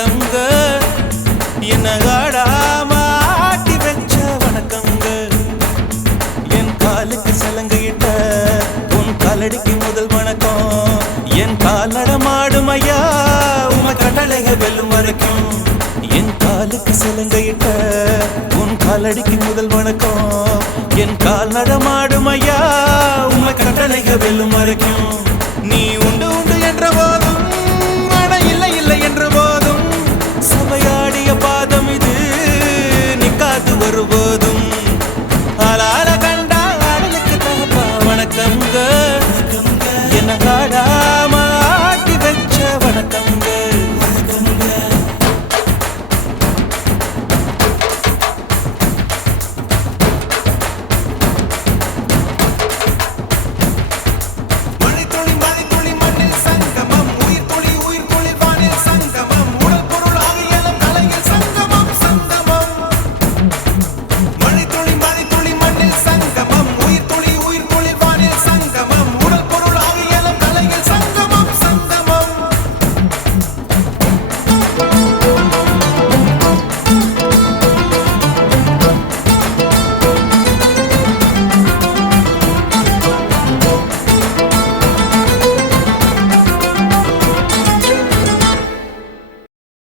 வணக்கங்க என்ன ஆடாம ஆட்டி வச்ச வணக்கங்க என் காலுக்கு சலங்கையிட்ட உன் காலடிக்கு முதல் வணக்கம் என் கால் நடமாடும் ஐயா உம கட்டளைக வெல்லும் வரைக்கும் என் காலுக்கு சலங்கையிட்ட உன் காலடிக்கு முதல் வணக்கம் என் கால் நடமாடும் ஐயா உம கட்டளைக வெல்லும் வரைக்கும்